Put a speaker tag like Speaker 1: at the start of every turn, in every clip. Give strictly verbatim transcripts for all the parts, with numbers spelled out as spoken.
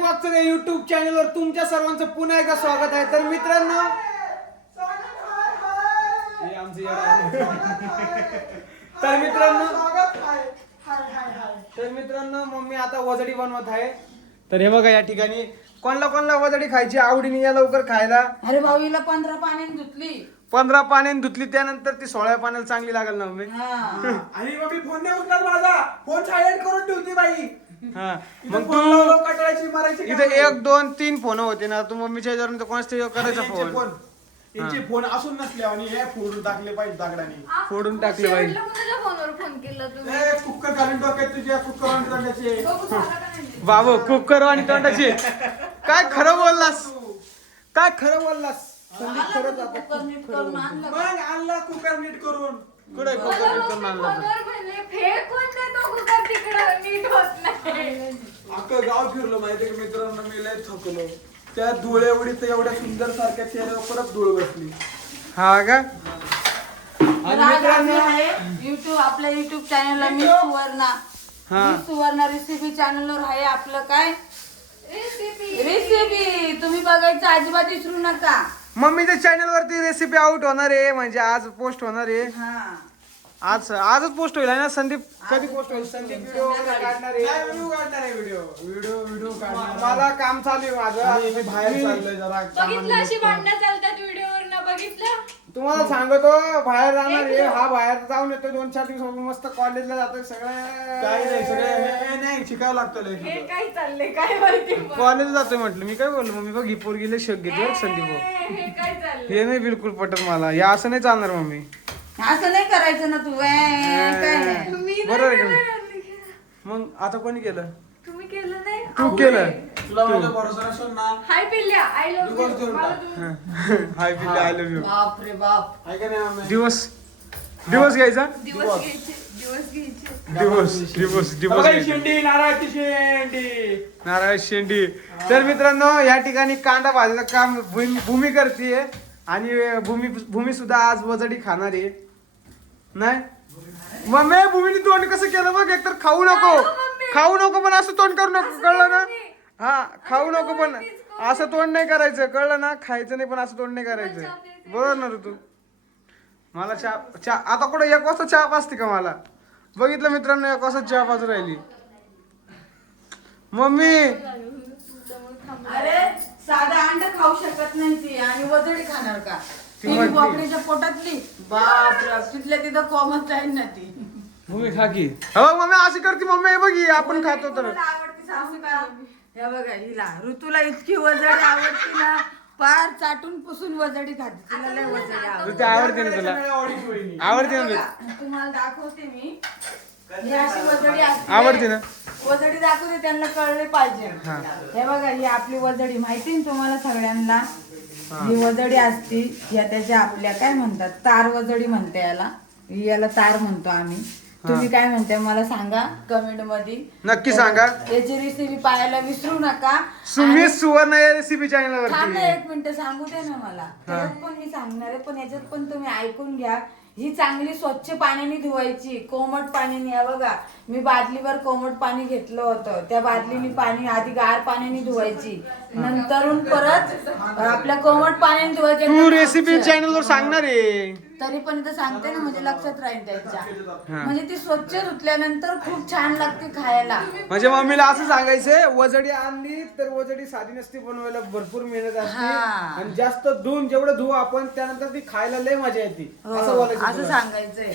Speaker 1: ब्लॉगचं या युट्यूब चॅनलवर तुमच्या सर्वांचं पुन्हा एकदा स्वागत आहे. तर मित्रांनो हे आमचे तर मित्रांनो तर मित्रांनो मम्मी आता वजडी बनवत आहे. तर हे बघा या ठिकाणी कोणला कोणला वजडी खायची आवडीने या लवकर खायला.
Speaker 2: अरे भाऊ हिला पंधरा पाण्याने धुतली
Speaker 1: पंधरा पाण्याने धुतली त्यानंतर ती सोळा पाण्याला चांगली लागल ना मम्मी.
Speaker 3: आणि मग मी फोन नाही उचलत माझा फोन सायलेंट करून ठेवते बाई.
Speaker 1: हा
Speaker 3: मग
Speaker 1: मग तू
Speaker 3: कटाळायची मारायची
Speaker 1: इथे एक दोन तीन फोन होते ना तू मम्मीच्या याच्यावरून कोणाच तरी करायचा फोन
Speaker 3: यांचे फोन असून नसले आणि हे फोडून टाकले पाहिजे दागडाने
Speaker 1: फोडून टाकले पाहिजे.
Speaker 4: फोनवर फोन केला तुम्ही
Speaker 3: ए, कुकर घालून डोक्यात तुझ्या कुकर आणि तोंडाचे.
Speaker 1: बाबू खूप करू आणि तोंडाची काय खरं बोललास काय खरं बोललास संदीप खरंच आता
Speaker 2: कुकर नीट करून आणलं
Speaker 3: मग आणला कुकर नीट करून.
Speaker 1: कुठे कुकर करून आणलं
Speaker 4: फोनवर म्हणले फेकून देतो कुकर तिकडं नीट होत नाही.
Speaker 3: अख्खं गाव फिरलो माहिती का मित्रांनो मी लय थकलो. त्या धुळे एवढी एवढ्या सुंदर सारख्या चेहऱ्यावर परत धूळ बसली.
Speaker 1: हा का
Speaker 2: तर आज आपलं आहे युट्यूब आपल्या युट्यूब चॅनलला मी सुवर्णा
Speaker 1: हा.
Speaker 2: मी सुवर्णा रेसिपी चॅनलवर आहे आपलं काय
Speaker 4: रेसिपी
Speaker 2: रेसिपी तुम्ही बघायचं अजिबात विसरू नका.
Speaker 1: मम्मीच्या चॅनल वरती रेसिपी आउट होणार आहे म्हणजे आज पोस्ट होणार आहे.
Speaker 2: हा
Speaker 1: आज आजच पोस्ट होईल आहे ना संदीप कधी पोस्ट होईल संदीप व्हिडिओ काढणार
Speaker 3: काय
Speaker 1: आहे.
Speaker 3: व्हिडिओ काढणार आहे व्हिडिओ व्हिडिओ व्हिडिओ काढणार.
Speaker 1: मला काम चालू आहे माझं
Speaker 3: आणि मी बाहेर
Speaker 1: मी
Speaker 3: चाललोय जरा
Speaker 4: बघितलं अशी भांडणं चालतात व्हिडिओवर ना बघितलं.
Speaker 1: तुम्हाला सांगतो बाहेर जाणार आहे हा बाहेर जाऊन येतो दोन चार दिवस मस्त कॉलेजला जातोय सगळं
Speaker 3: काय नाही सगळे हे- हे नाही शिकावं लागतं लय
Speaker 4: हे
Speaker 3: तिथं.
Speaker 4: काय चाललंय काय माहिती मग.
Speaker 1: कॉलेज जातोय म्हटलं मी काय बोललो मम्मी बघ ही पोरगीला शक घेतलं बरं संदीप भाऊ.
Speaker 4: ए, हे काय चाललंय
Speaker 1: हे नाही बिलकुल पटत मला या असं नाही चालणार मम्मी.
Speaker 2: असं नाही करायचं ना तू ए, काय नाही.
Speaker 4: मी नाही
Speaker 1: बरोबर आहे का?
Speaker 4: केलं.
Speaker 1: मग आता कोणी केलं
Speaker 4: तुम्ही केलं नाही.
Speaker 1: तू केलं
Speaker 3: तुला माझा भरोसा नसेल ना.
Speaker 4: हाय पिल्ल्या आय लव्ह
Speaker 3: दिवस देऊन
Speaker 4: मला
Speaker 3: टाक.
Speaker 4: तुम्ही
Speaker 1: हाय पिल्ले आय लव्ह यू.
Speaker 2: बाप रे बाप
Speaker 3: आहे का नाही आम्ही?
Speaker 1: दिवस दिवस घ्यायचा
Speaker 4: दिवस घ्यायचे दिवस घ्यायचे
Speaker 1: दिवस दिवस दिवस
Speaker 3: बघा ही
Speaker 1: घ्यायचा.
Speaker 3: शेंडी नारळाची शेंडी.
Speaker 1: नारळ शेंडी. तर मित्रांनो या ठिकाणी कांदा भाजीचं काम भूमी भूमी करते आणि भूमी भूमी सुद्धा आज वजडी खाणार आहे नाही मम्मी भूमीने तोंड कसं केलं बघ एकतर खाऊ नको खाऊ नको पण असं तोंड करू नको कळलं ना. हा खाऊ नको पण असं तोंड नाही करायचं कळलं ना. खायचं नाही पण असं तोंड नाही करायचं बरोबर ना ऋतू. मला चहा चहा आता कुठं एक वाजता चहा पाजते का मला बघितलं मित्रांनो एक वाजता चहा पाजू राहिली मम्मी.
Speaker 2: अरे साधा अंड खाऊ शकत नाही ती आणि वजडी खाणार का
Speaker 1: ती
Speaker 2: ती
Speaker 1: म्हटली.
Speaker 2: बोकड्याच्या पोटातली बाप रे तिथल्या तिथं कॉमन जाईल ना ती.
Speaker 1: भूमी खा की हो मम्मी अशी करते मम्मी हे बघी आपण खातो तर
Speaker 2: तुला आवडती सांगू का हे बघा हिला ऋतूला इतकी वजडी आवडती ना पार चाटून पुसून वजडी खाते तिला लय वजडी आवडते.
Speaker 1: ऋतू आवडते ना तुला
Speaker 3: आवडीची वहिनी.
Speaker 1: आवडते ना
Speaker 2: बघा,
Speaker 1: ऋतू?
Speaker 2: तुम्हाला दाखवते मी ही अशी वजडी असते.
Speaker 1: आवडते ना?
Speaker 2: वजडी दाखवते त्यांना कळले पाहिजे हे बघा ही आपली वजडी माहिती ना तुम्हाला सगळ्यांना. ही वजडी असती या त्याच्या आपल्या काय म्हणतात तार वजडी म्हणते याला याला तार म्हणतो आम्ही. तुम्ही काय म्हणताय मला सांगा कमेंट मध्ये
Speaker 1: नक्की सांगा.
Speaker 2: याची रेसिपी पाहायला विसरू नका.
Speaker 1: तुम्ही सुवर्ण या रेसिपी चॅनल
Speaker 2: थांब ना
Speaker 1: वरती
Speaker 2: एक मिनिट सांगू दे ना मला त्याच्यात पण मी सांगणार आहे पण याच्यात पण तुम्ही ऐकून घ्या. ही चांगली स्वच्छ पाण्याने धुवायची कोमट पाण्याने. या बघा मी बादलीवर कोमट पाणी घेतलं होतं त्या बादलीने पाणी आधी गार पाण्याने धुवायची नंतरून परत आपल्या कोमट पाण्याने धुवायची.
Speaker 1: तू रेसिपी चॅनल वर सांगणार आहे
Speaker 2: तरी पण इथं सांगते ना म्हणजे लक्षात राहील त्यांच्या म्हणजे ती स्वच्छ धुतल्यानंतर खूप छान लागते खायला.
Speaker 1: म्हणजे मम्मीला असं सांगायचंय वजडी आणली तर वजडी साधी नसती बनवायला भरपूर मेहनत असते
Speaker 2: हा.
Speaker 1: आणि जास्त धुवून जेवढं धुवू आपण त्यानंतर ती खायला लय मजा येते असं
Speaker 2: हो,
Speaker 1: बोलायचं
Speaker 2: असं
Speaker 1: तुला.
Speaker 2: सांगायचंय.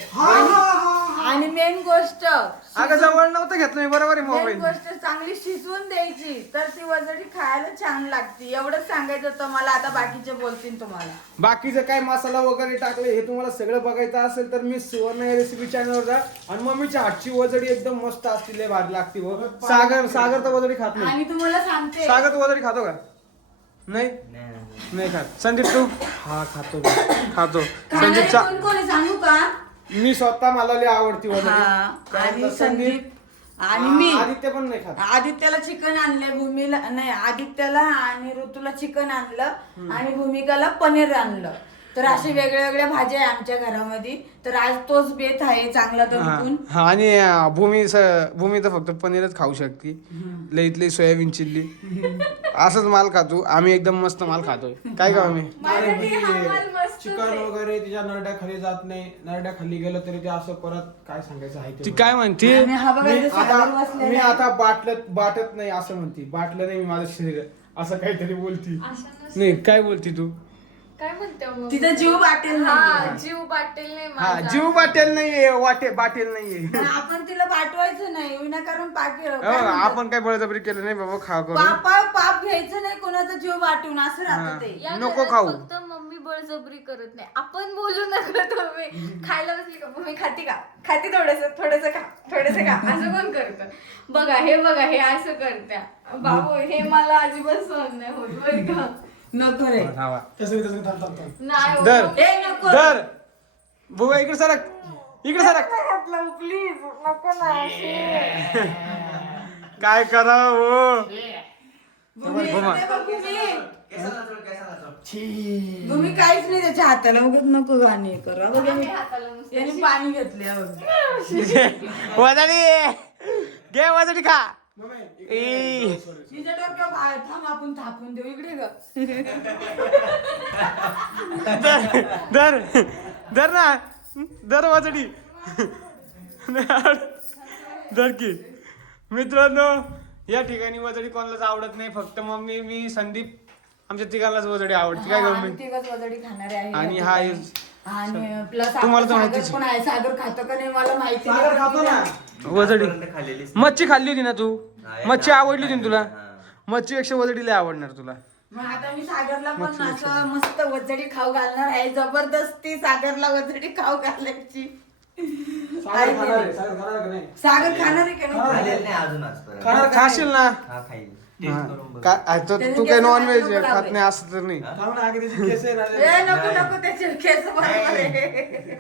Speaker 2: आणि मेन गोष्ट
Speaker 1: अगं जवळ नव्हतं घेतलं मी बरोबर आहे
Speaker 2: मेन
Speaker 1: मोबाईल.
Speaker 2: गोष्ट चांगली शिजवून द्यायची तर ती वजडी खायला छान लागते. एवढंच सांगायचं होतं मला. आता बाकीचे बोलतील तुम्हाला.
Speaker 1: बाकीचं काय मसाला वगैरे टाकले हे तुम्हाला सगळं बघायचं असेल तर मी सुवर्ण या रेसिपी चॅनलवर जा. आणि मम्मीच्या हातची वजडी एकदम मस्त असते लय भारी लागते हो. सागर सागर तर वजडी खात नाही.
Speaker 2: आणि तुम्हाला सांगते
Speaker 1: सागर तू वजडी खातो का नाही नाही खात. संदीप तू हा खातो खातो
Speaker 2: खाणारे
Speaker 1: संदीपचा
Speaker 2: कोण कोण आहे सांगू का
Speaker 1: मी स्वतः मला लय आवडती वजडी.
Speaker 2: हा,
Speaker 1: कारण
Speaker 2: आणि
Speaker 1: तर
Speaker 2: संदीप आणि मी
Speaker 1: आदित्य पण नाही खात.
Speaker 2: आदित्याला चिकन आणलंय भूमीला नाही आदित्याला आणि ऋतूला चिकन आणलं आणि भूमिकाला पनीर आणलं. तर असे वेगळ्या वेगळ्या भाज्या आहे आमच्या घरामध्ये. तर आज तोच बेत आहे चांगला तर
Speaker 1: हा
Speaker 2: उठून.
Speaker 1: हा, आणि अं, भूमी स- भूमी तर फक्त पनीरच खाऊ शकते. लईत लई सोयाबीन चिल्ली असंच माल खातो आम्ही. एकदम मस्त माल खातोय. काय का आम्ही
Speaker 4: माझ्यासाठी हा माल मस्तच
Speaker 3: चिकन
Speaker 4: आहे.
Speaker 3: वगैरे तिच्या नरड्याखाली जात नाही. नरड्याखाली गेलं तरी ते असं परत काय सांगायचं आहे
Speaker 1: ती
Speaker 3: ते.
Speaker 1: काय म्हणते
Speaker 2: आणि हा बघा
Speaker 3: मी
Speaker 2: इथे सागर
Speaker 3: आता
Speaker 2: बसलेला
Speaker 3: मी
Speaker 2: आहे.
Speaker 3: आता बाटलत बाटत नाही असं म्हणते. बाटलं नाही मी माझं शरीर असं काहीतरी बोलती.
Speaker 4: असं नसतं.
Speaker 1: नाही काय बोलती तू.
Speaker 4: काय म्हणते मग?
Speaker 2: तिथं जीव वाटेल
Speaker 4: हा
Speaker 2: नाही.
Speaker 4: जीव बाटेल नाही
Speaker 1: हा
Speaker 4: माझा.
Speaker 1: जीव बाटेल नाहीये वाटे बाटेल नाहीये.
Speaker 2: आपण तिला पाठवायचं नाही विनाकारण पाकी
Speaker 1: हो, आपण काय बळजबरी केलं नाही बाबा खा करून.
Speaker 2: पापा पाप घ्यायचं नाही कोणाचा जीव वाटून असं राहतं ते.
Speaker 4: या
Speaker 1: नको
Speaker 4: घरात
Speaker 1: खाऊ.
Speaker 4: फक्त मम्मी बळजबरी करत नाही. आपण बोलू नका तुम्ही. खायला बसली का मम्मी खाती का खाती थोडस थोडस खा थोडस खा असं कोण करतं. बघा हे बघा हे असं करत्या बाबू. हे मला अजिबात सहन नाही होत बरं का.
Speaker 2: नको रे.
Speaker 1: खावा.
Speaker 3: तसं तसं थांब थांब थांब.
Speaker 4: नाही होत.
Speaker 1: दर
Speaker 2: ए नको
Speaker 1: दर बुवा इकडे सरक इकडे सरक.
Speaker 2: प्लीज नको ना.
Speaker 1: काय करा हो.
Speaker 2: भूमी,
Speaker 1: भूमा.
Speaker 2: इकडे बघ भूमी. भूमी काहीच नाही त्याच्या हाताला उगाच नको गाणी करा बघ
Speaker 4: आम्ही हाताला नुसतं
Speaker 2: याने पाणी घेतले बघ.
Speaker 1: वजडी घे वजडी खा.
Speaker 3: मम्मी,
Speaker 1: ई.
Speaker 2: तिच्या डोक्यावर पाय थांब आपण थापून देऊ इकडे ग.
Speaker 1: धर धर धर ना धर वजडी धर की. मित्रांनो या ठिकाणी वजडी कोणालाच आवडत नाही. फक्त मम्मी मी संदीप आमच्या तिघांनाच वजडी आवडते. काय
Speaker 2: हा,
Speaker 1: करू
Speaker 2: आम्ही
Speaker 1: मी.
Speaker 2: तिघच वजडी खाणारे आहे
Speaker 1: आणि
Speaker 2: या
Speaker 1: हा
Speaker 2: ठिकाणी.
Speaker 1: is-
Speaker 2: आणि प्लस
Speaker 1: तुम्हाला तर
Speaker 2: सागर
Speaker 1: माहितीच
Speaker 2: पण आहे. सागर खातो का नाही मला माहिती
Speaker 3: सागर
Speaker 2: नाही.
Speaker 3: खातो ना.
Speaker 1: वजडी
Speaker 5: खाल्लेलीच
Speaker 1: मच्छी खाल्ली होती ना तू.
Speaker 5: नाही,
Speaker 1: मच्छी
Speaker 5: नाही,
Speaker 1: आवडली होती ना तुला.
Speaker 5: हा.
Speaker 1: मच्छीपेक्षा वजडी लय आवडणार तुला.
Speaker 2: मग आता मी सागरला पण असं मस्त वजडी खाऊ घालणार आहे. जबरदस्ती सागरला वजडी खाऊ घालायची.
Speaker 3: सागर खाणार आहे. सागर खाणार का नाही?
Speaker 2: सागर खाणार आहे का नाही?
Speaker 5: खाल्लेलं नाही अजून आजपर्यंत.
Speaker 3: खाणार का
Speaker 1: खाशील ना.
Speaker 5: हा खाईल
Speaker 1: हा.
Speaker 5: टेस्ट करून बघ.
Speaker 1: का- आ, तो-
Speaker 2: त्याने
Speaker 1: तू काय
Speaker 2: केस
Speaker 1: नॉन व्हेज
Speaker 2: नको
Speaker 1: खात
Speaker 2: लावले.
Speaker 1: नाही असं तर नाही.
Speaker 3: थांब ना आगे त्याची केस आहे ना.
Speaker 2: ए, नको
Speaker 5: नाही.
Speaker 2: नको त्याचे केस बरोबर आहे.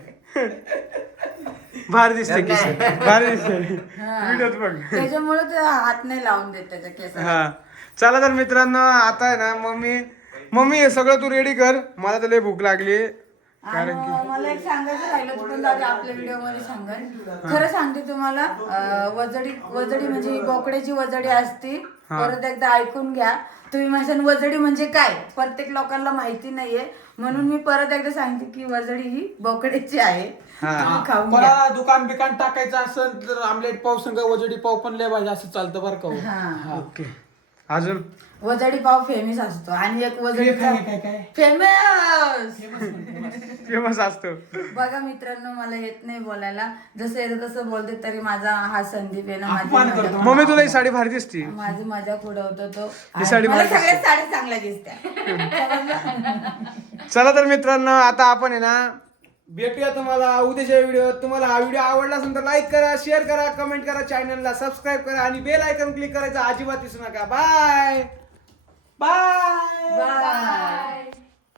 Speaker 1: भारी दिसते किस भारी दिसते
Speaker 2: हा.
Speaker 1: व्हिडिओत बघ.
Speaker 2: त्याच्यामुळे ते हात नाही लावून देत त्याच्या केसाला.
Speaker 1: हा चला तर मित्रांनो आता आहे ना मम्मी मम्मी हे सगळं तू रेडी कर. मला तर लय भूक लागली.
Speaker 2: आणि
Speaker 1: कारण की
Speaker 2: मला एक सांगायचं राहिलं तू पण दादा आपल्या व्हिडिओ मध्ये सांगाल. खरं सांगते तुम्हाला अं, वजडी वजडी म्हणजे ही बोकड्याची वजडी असती. परत एकदा ऐकून घ्या. तुम्ही म्हणशाल वजडी म्हणजे काय प्रत्येक लोकांना माहिती नाहीये म्हणून मी परत एकदा सांगते की वजडी ही बोकड्याची आहे.
Speaker 1: हा.
Speaker 2: तुम्ही खाऊन घ्या.
Speaker 3: कोणाला दुकान बिकान टाकायचं असेल तर आमलेट पाव संग वजडी पाव पण लय भाजी असं चालतं बरं का हो.
Speaker 2: हा
Speaker 1: ओके अजून
Speaker 2: वजडी पाव फेमस असतो आणि एक वजडी
Speaker 3: काय काय काय
Speaker 2: फेमस
Speaker 1: फेमस असतो.
Speaker 2: बघा मित्रांनो मला येत नाही बोलायला. जसं येतं तसं बोलते तरी माझा हा संदीप आहे ना
Speaker 3: अपमान
Speaker 2: माझी
Speaker 3: करतो.
Speaker 2: मजा-
Speaker 1: मम्मी तुला ही साडी भारी दिसते.
Speaker 2: माझी मजा उडवतो तो.
Speaker 1: ही साडी
Speaker 2: मला
Speaker 1: भारी दिसते.
Speaker 2: सगळ्यात साडी चांगल्या दिसत्या.
Speaker 1: चला तर मित्रांनो आता आपण आहे ना भेटूया तुम्हाला उद्याच्या व्हिडिओ. तुम्हाला हा व्हिडिओ आवडला असेल तर लाईक करा शेअर करा कमेंट करा चॅनलला सबस्क्राईब करा आणि बेल आयकॉन क्लिक करायचं अजिबात विसरू नका. Bye bye
Speaker 2: bye.